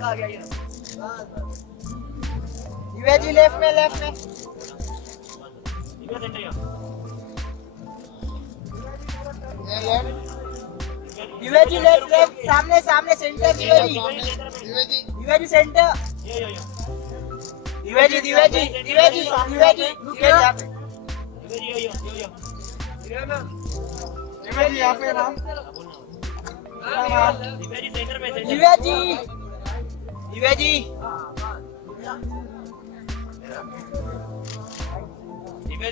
जी left में जी left सामने centre Divya ji centre Divya ji यहाँ पे नाम दिव्या जी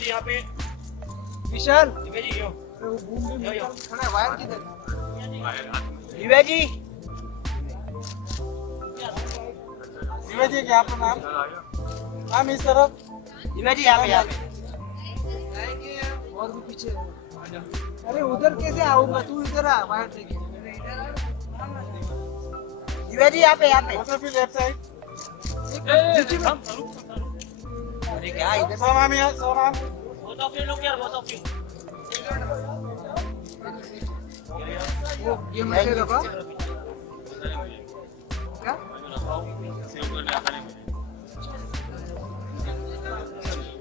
यहाँ पे विशाल दिव्या जी यो वायर किधर दिव्या जी यहाँ पे नाम इस तरफ दिव्या जी यहाँ पे और भी पीछे अरे उधर कैसे आऊंगा तू इधर आ वायर लेके दिव्या जी यहाँ पे फिर लेफ्ट साइड अरे क्या इधर सोनाम बहुत ऑफ लोग यार बहुत ऑफ वो ये मैसेज लगा क्या सेव कर ले आता नहीं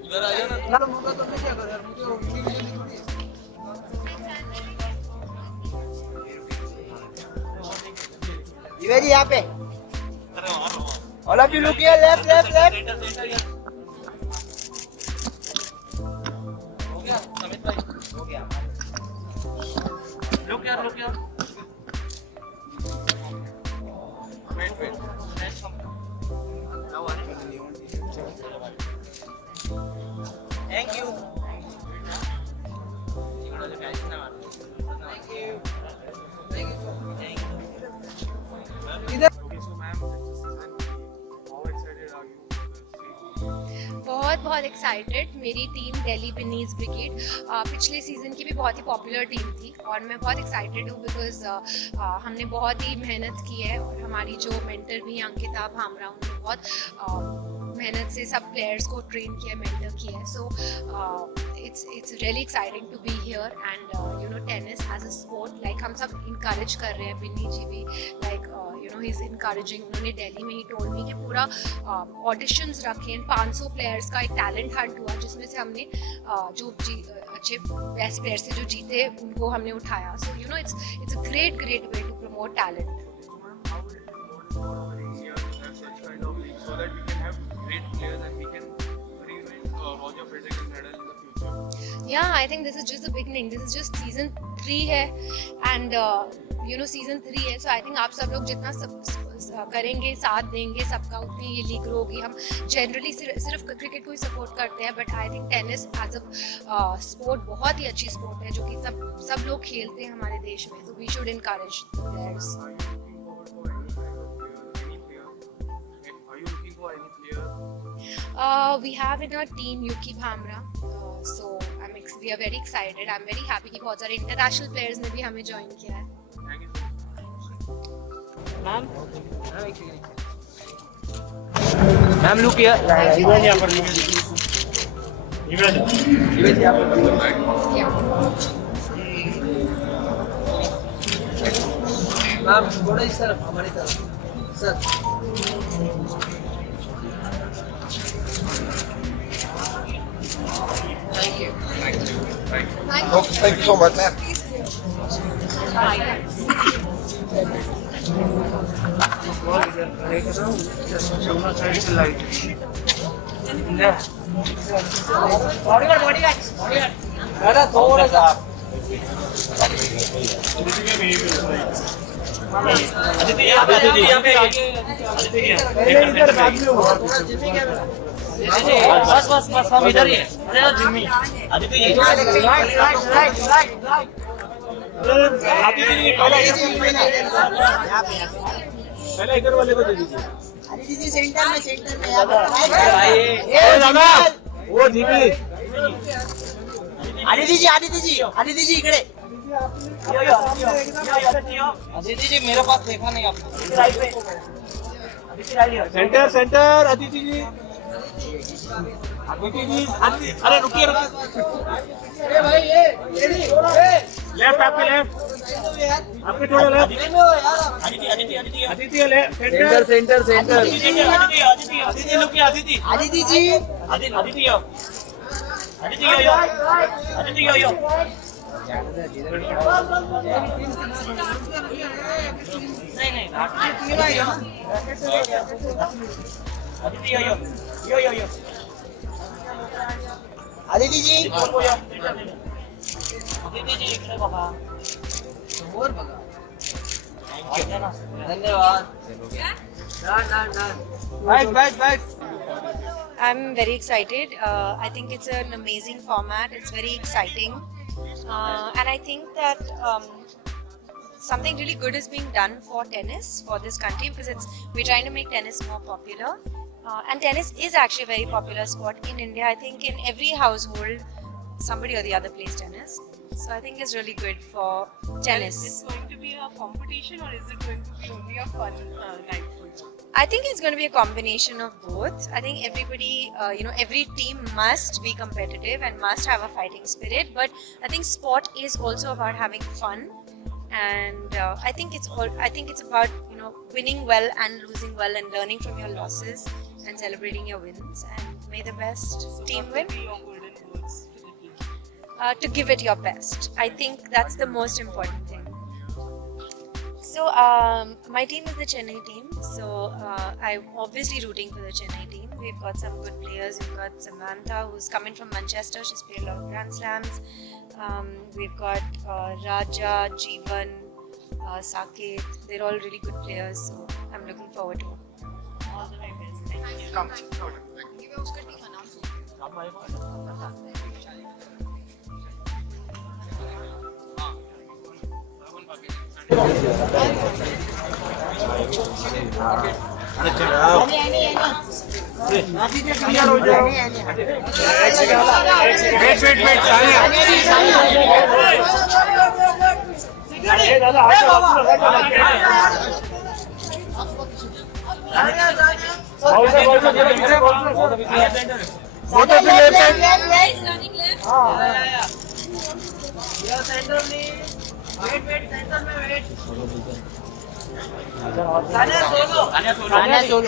इधर आ जाना यार मुझे तो क्या कर यार मुझे दिव्या जी यहाँ पे all of you look here left हो गया समित भाई हो गया लोग यार वेट थैंक यू बहुत एक्साइटेड। मेरी टीम दिल्ली बिनीज ब्रिगेड पिछले सीज़न की भी बहुत ही पॉपुलर टीम थी और मैं बहुत एक्साइटेड हूँ बिकॉज हमने बहुत ही मेहनत की है और हमारी जो मेंटर भी हैं अंकिता भामरा उन्होंने बहुत मेहनत से सब प्लेयर्स को ट्रेन किया मेंटर किया है सो it's really exciting to be here and tennis as a sport like हम सब encourage कर रहे हैं बिन्नी जी भी like he's encouraging उन्होंने दिल्ली में ही told me कि पूरा auditions रखे 500 players का एक talent hunt हुआ जिसमें से हमने जो अच्छे best players थे जो जीते उनको हमने उठाया so it's a great way to promote talent. So that we can have great players and we can Roger Federer and Nadal in the future. Yeah, I think this is just the beginning. This is just season 3 है and season 3 है so I think आप सब लोग जितना करेंगे साथ देंगे सबका उतनी ये लीग ग्रो होगी. हम जनरली सिर्फ क्रिकेट को ही सपोर्ट करते हैं but I think tennis as a sport बहुत ही अच्छी स्पोर्ट है जो कि सब लोग खेलते हैं हमारे देश में so we should encourage players. We have in our team Yuki Bhamra, so we are very excited. I'm very happy कि बहुत सारे international players ने भी हमें join किया है. मैम लुक हियर इवन यहाँ पर इवन यहाँ पर मैम थोड़ा इस तरफ हमारी तरफ sir Thank you so much, ma'am. बस हम इधर ही हैं. अरे जिम्मी आदित्य जी पहले इधर वाले को दे दीजिए. आदित्य सेंटर में वो दीदी आदित्य जी इकडे आदित्य जी मेरे पास देखा नहीं आपको. सेंटर आदित्य जी अरे रुकिए लेफ्ट आपके लेफ्ट आपके थोड़ा लेफ्ट आदित्य ले centre centre centre Aditya ji Aditya ji धन्यवाद I'm very excited. I think it's an amazing format. It's very exciting. And I think that something really good is being done for tennis for this country because we're trying to make tennis more popular. And tennis is actually a very popular sport in India. I think in every household, somebody or the other plays tennis. So I think it's really good for tennis. Is it going to be a competition or is it going to be only a fun night for you? I think it's going to be a combination of both. I think everybody, every team must be competitive and must have a fighting spirit. But I think sport is also about having fun, and I think it's about winning well and losing well and learning from your losses and celebrating your wins. And may the best team win. What would be your golden words to the team? To give it your best. I think that's the most important thing. So my team is the Chennai team. So I'm obviously rooting for the Chennai team. We've got some good players. We've got Samantha, who's coming from Manchester. She's played a lot of Grand Slams. We've got Raja, Jeevan, Saket. They're all really good players. So I'm looking forward to it. All the very best. Thank you.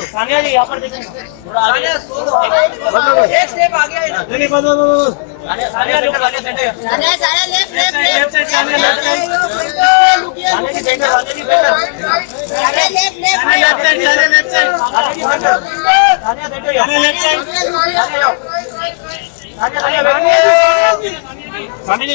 Sania जी यहाँ पर देखिए एक step आगे है ना सानिया लोग आगे center सारा left left side Sania left side Sania की सेंटर आगे की सेंटर सारा left left side Sania left side Sania center Sania left side Sania ji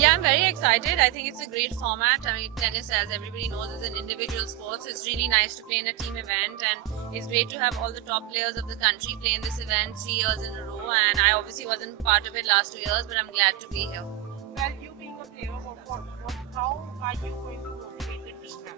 Yeah, I'm very excited. I think it's a great format. I mean, tennis, as everybody knows, is an individual sport. So it's really nice to play in a team event, and it's great to have all the top players of the country play in this event 3 years in a row. And I obviously wasn't part of it last 2 years, but I'm glad to be here. Well, you being a player, how are you going to motivate the team now?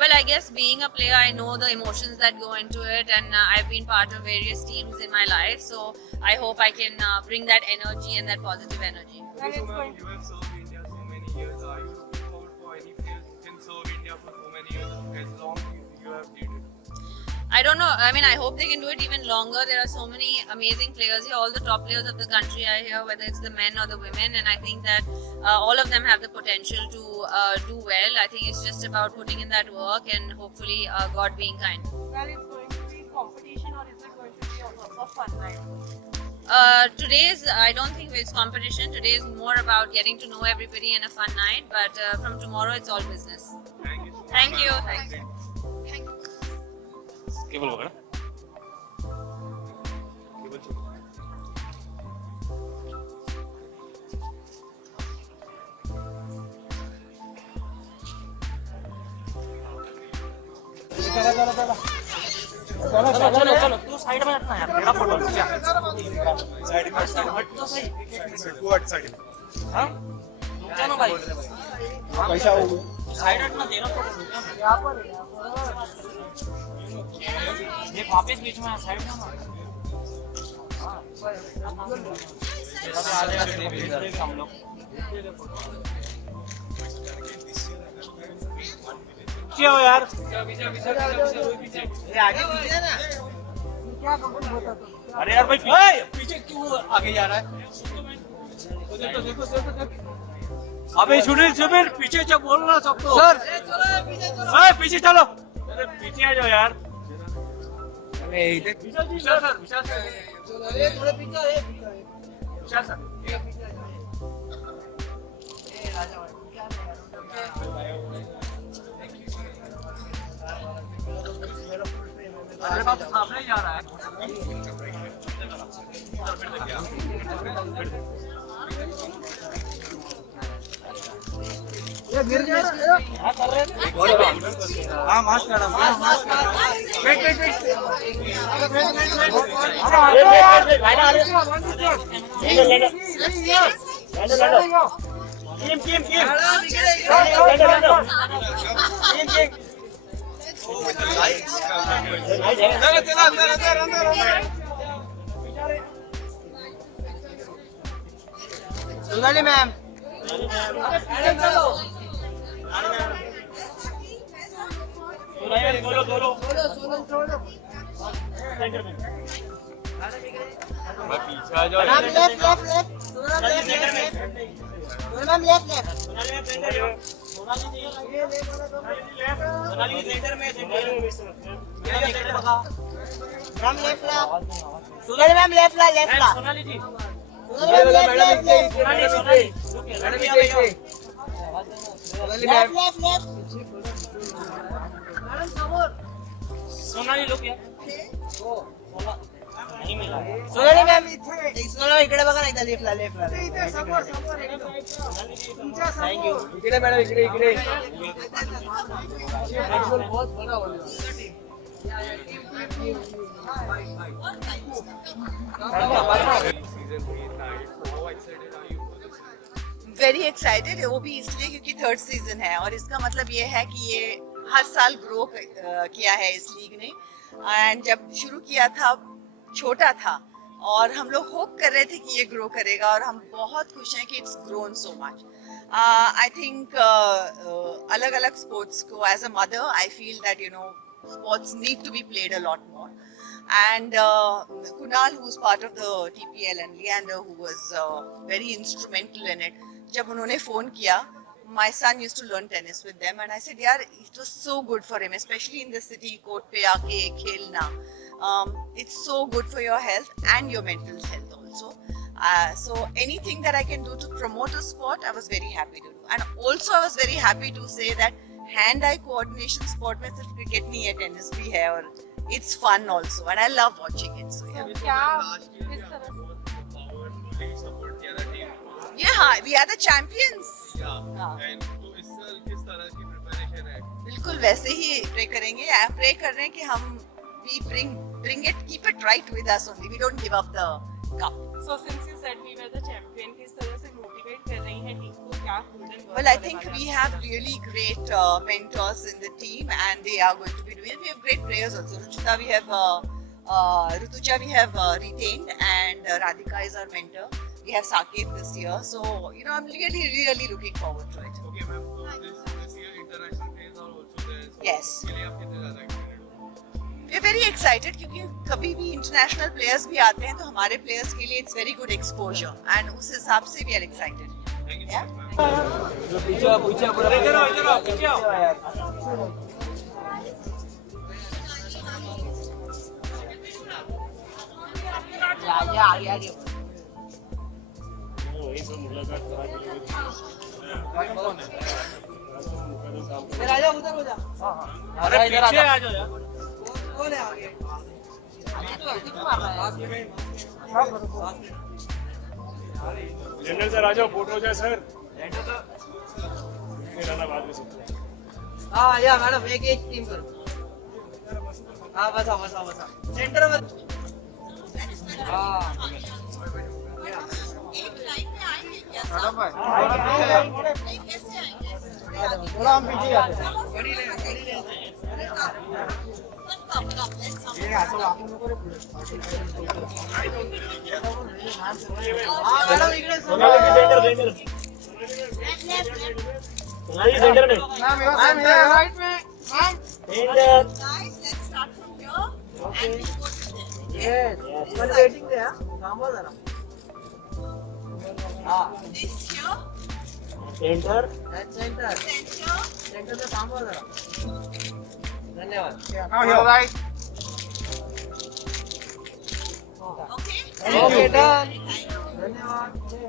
Well, I guess being a player, I know the emotions that go into it, and I've been part of various teams in my life. So I hope I can bring that energy and that positive energy. Well, it's going You have served India so many years. Are you looking forward for any players who can serve India for so many years as long you have played it? I don't know. I mean, I hope they can do it even longer. There are so many amazing players here. All the top players of the country are here, whether it's the men or the women. And I think that all of them have the potential to do well. I think it's just about putting in that work and hopefully God being kind. Well, it's going to be competition or is it going to be a fun night? I don't think it's competition. Today is more about getting to know everybody and a fun night. But from tomorrow, it's all business. Thank you so much. Thank you. ma'am. Thank you. Cable होगा ना चलो चलो चलो तू side में हटना यार तेरा फोटो खींचा साइड में हट तो सही तू हट साइड में। हां रुक जा ना भाई पैसा हो साइड हटना तेरा फोटो रुक जा यहां पर ये वापस बीच में साइड में हां तेरा तो आ जाएगा हम लोग क्या हो यार ये आगे पीछे है ना अरे यार भाई पीछे क्यों आगे जा रहा है अबे सुनील सुबीर पीछे जो बोल रहा सबको सर पीछे चलो अरे पीछे आ जाओ यार अरे इधर विशाल सर थोड़ा पीछे है विशाल सर अरे बाप सामने जा रहा है ये गिर गया क्या कर रहे हैं हां मास्क लगा वेट सोनाली मैम मैं पीछे आ जाओ ma'am left ma'am left ma'am left Sonali ma'am left Sonali ji Sonali look या नहीं मिला सोनाली मॅम सोनाली इकडे बघा ना एकदा लेफ्टला थँक्यू इकडे मॅडम इकडे वेरी एक्साइटेड वो भी इसलिए क्योंकि थर्ड सीजन है और इसका मतलब ये है कि ये हर साल ग्रो किया है इस लीग ने एंड जब शुरू किया था छोटा था और हम लोग होप कर रहे थे कि ये ग्रो करेगा और हम बहुत खुश हैं कि it's grown so much I think अलग अलग स्पोर्ट्स को as a mother I feel that you know sports need to be played a lot more and Kunal who's part of the TPL and Leander who was very instrumental in it jab unhone phone kiya my son used to learn tennis with them and I said yaar it was so good for him especially in the city court pe aake khelna it's so good for your health and your mental health also so anything that I can do to promote a sport I was very happy to do and also I was very happy to say that hand eye coordination sport में सिर्फ cricket नहीं है tennis भी है और it's fun also and I love watching it so yeah we are the champions बिल्कुल वैसे ही pray करेंगे प्रे कर रहे हैं कि हम we bring it keep it right with us only we don't give up the cup so since you said we were the champion किस तरह से मोटिवेट कर रही हैं टीम को क्या Well, I think we have really great mentors in the team, and they are going to be doing it. We have great players also. Ruchita, we have Rutuja, we have retained, and Radhika is our mentor. We have Saket this year, so you know I'm really looking forward to it. Okay, ma'am. So this year international players are also there. So Yes. उसके लिए आप कितने ज़्यादा excited हो? We are very excited क्योंकि कभी भी international players भी आते हैं तो हमारे players के लिए it's very good exposure, and उस हिसाब से we are excited. Thank you so Yeah. much, ma'am. अरे पीछे आ जाओ यार कौन है आगे जनरल सर आ जाओ फोटो हो जाए सर फिर आना बाद में सब हाँ या मैडम एक टीम करो हाँ बसा सेंटर में हाँ एक लाइन में आएंगे क्या मैडम कैसे आएंगे थोड़ा हम पीछे जाते हैं हाँ मैडम इकडे सेंटर में मैम राइट में ma'am centre Guys, let's start from here and we go to there. Yes one waiting there थांबा जरा This here, centre center. Centre से थांबवा जरा. धन्यवाद. Okay. Okay done. Thank you. धन्यवाद. Okay.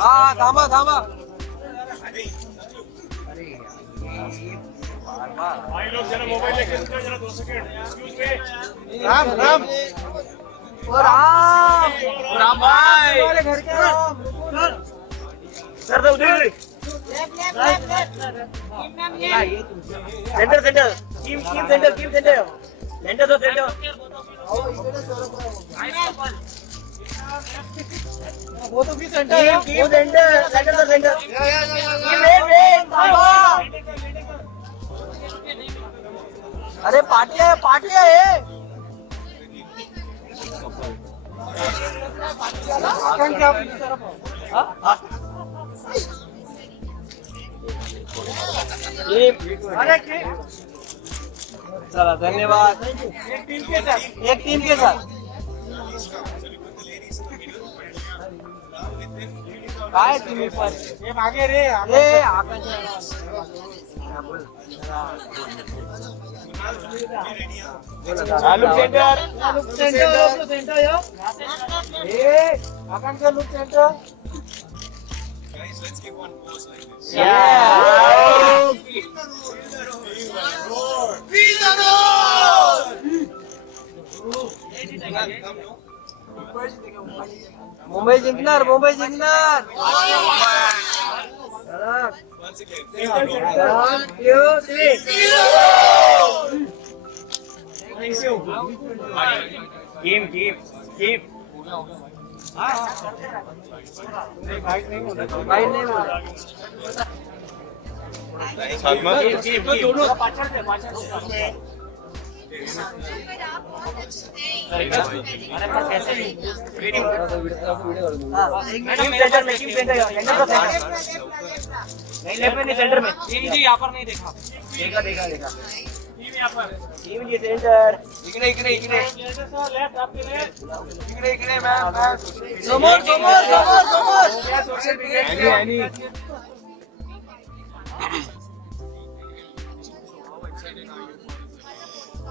हाँ थांबा थांबा. भाई लोग जरा मोबाइल लेके रुको जरा 2 second excuse me Ram Ram. ओ राम. राम भाई हमारे घर के राम. सर तो उधर centre centre team centre centre तो सेंटर वो तो भी सेंटर है. टीम सेंटर तो सेंटर अरे पाटिया है. आकांक्षा क्या अपनी तरफ हो? अरे चला धन्यवाद. एक टीम के साथ काय तुम्ही पण हे मागे रे. ए आकांक्षा लुक सेंटर यो. ए Akanksha look centre. Guys, let's give one pose like this. Mumbai जिंकणार. Once again. 1, 2, 3. टीम फाइट नहीं हो रहा. सेंटर में जी यहाँ पर नहीं देखा देखा टीम जी सेंटर इकडे मॅम समोर.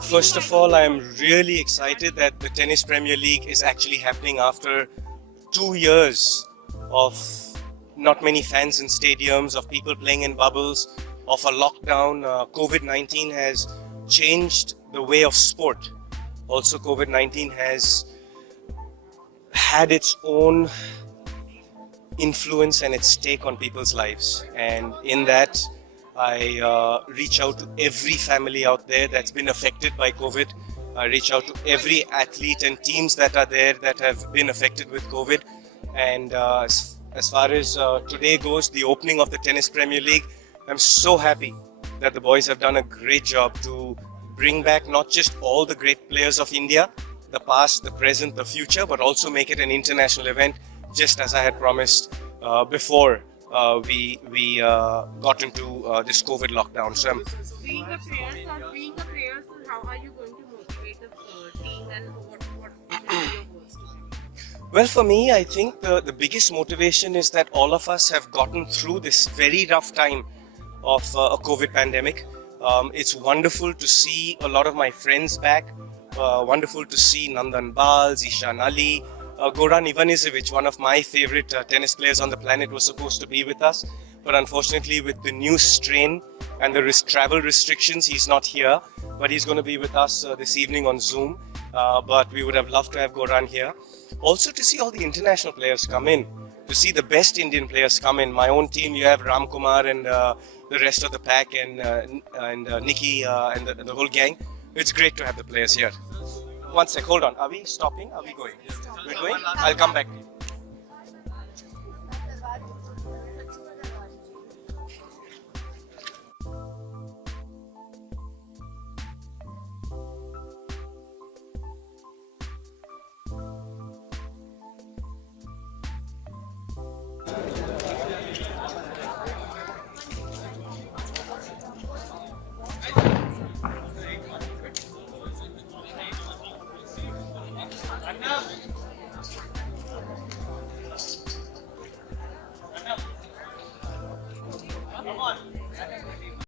First of all, I am really excited that the Tennis Premier League is actually happening after 2 years of not many fans in stadiums, of people playing in bubbles, of a lockdown. COVID-19 has changed the way of sport. Also, COVID-19 has had its own influence and its take on people's lives. And in that, I reach out to every family out there that's been affected by COVID. I reach out to every athlete and teams that are there that have been affected with COVID. And as far as today goes, the opening of the Tennis Premier League, I'm so happy that the boys have done a great job to bring back not just all the great players of India, the past, the present, the future, but also make it an international event, just as I had promised before we got into this COVID lockdown. So Being a player, so how are you going to motivate the team and what are your goals to be? well, for me, I think the biggest motivation is that all of us have gotten through this very rough time of a COVID pandemic. It's wonderful to see a lot of my friends back. Wonderful to see Nandan Bal, Zishan Ali, Goran Ivanisevic, one of my favorite tennis players on the planet, was supposed to be with us. But unfortunately, with the new strain and the travel restrictions, he's not here. But he's going to be with us this evening on Zoom. But we would have loved to have Goran here. Also to see all the international players come in, to see the best Indian players come in. My own team, you have Ram Kumar and the rest of the pack and Nikki and the whole gang. It's great to have the players here. One sec, hold on. Are we stopping? Are we going? We're going? I'll come back to you. అన్న